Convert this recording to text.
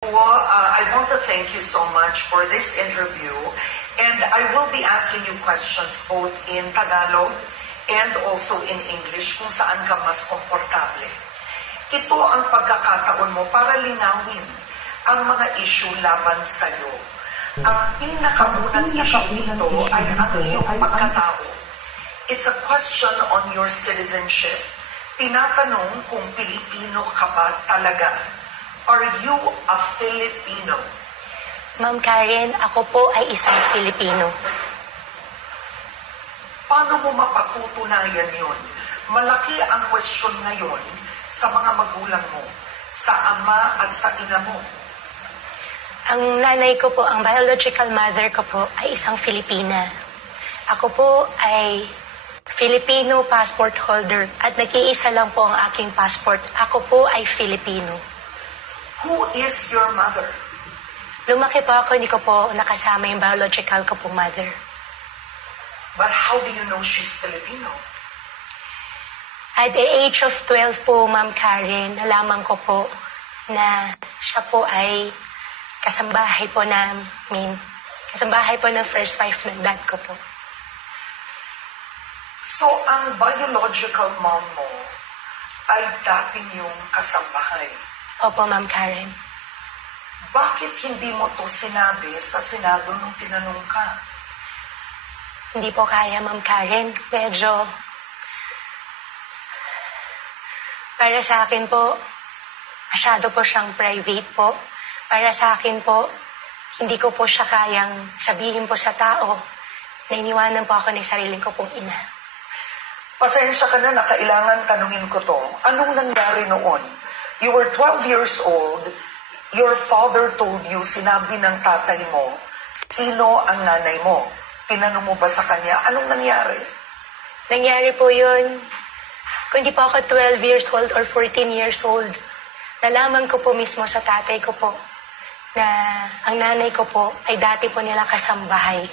I want to thank you so much for this interview, and I will be asking you questions both in Tagalog and also in English kung saan ka mas komportable. Ito ang pagkakataon mo para linawin ang mga issue laban sa'yo. Ang pinakaunang issue nito ay ang iyong pagkatao. It's a question on your citizenship. Tinatanong kung Pilipino ka ba talaga. Are you a Filipino? Ma'am Karen, ako po ay isang Pilipino. Paano mo mapatutunayan yun? Malaki ang question ngayon sa mga magulang mo, sa ama at sa ina mo. Ang nanay ko po, ang biological mother ko po ay isang Filipina. Ako po ay Filipino passport holder at nag-iisa lang po ang aking passport. Ako po ay Filipino. Who is your mother? Lumaki po ako, hindi ko po nakasama yung biological ko po mother. But how do you know she's Filipino? At the age of 12 po, Ma'am Karen, nalaman ko po na siya po ay kasambahay po ng first wife ng dad ko po. So, ang biological mom mo ay dating yung kasambahay. Opo, Ma'am Karen. Bakit hindi mo to sinabi sa Senado nung tinanong ka? Hindi po kaya, Ma'am Karen. Medyo, para sa akin po, masyado po siyang private po. Para sa akin po, hindi ko po siya kayang sabihin po sa tao na iniwanan po ako ng sarili ko pong ina. Pasensya ka na kailangan tanungin ko to. Anong nangyari noon? You were 12 years old, your father told you, sinabi ng tatay mo, sino ang nanay mo? Tinanong mo ba sa kanya, anong nangyari? Nangyari po yun, kung hindi po ako 12 years old or 14 years old, nalaman ko po mismo sa tatay ko po na ang nanay ko po ay dati po nila kasambahay.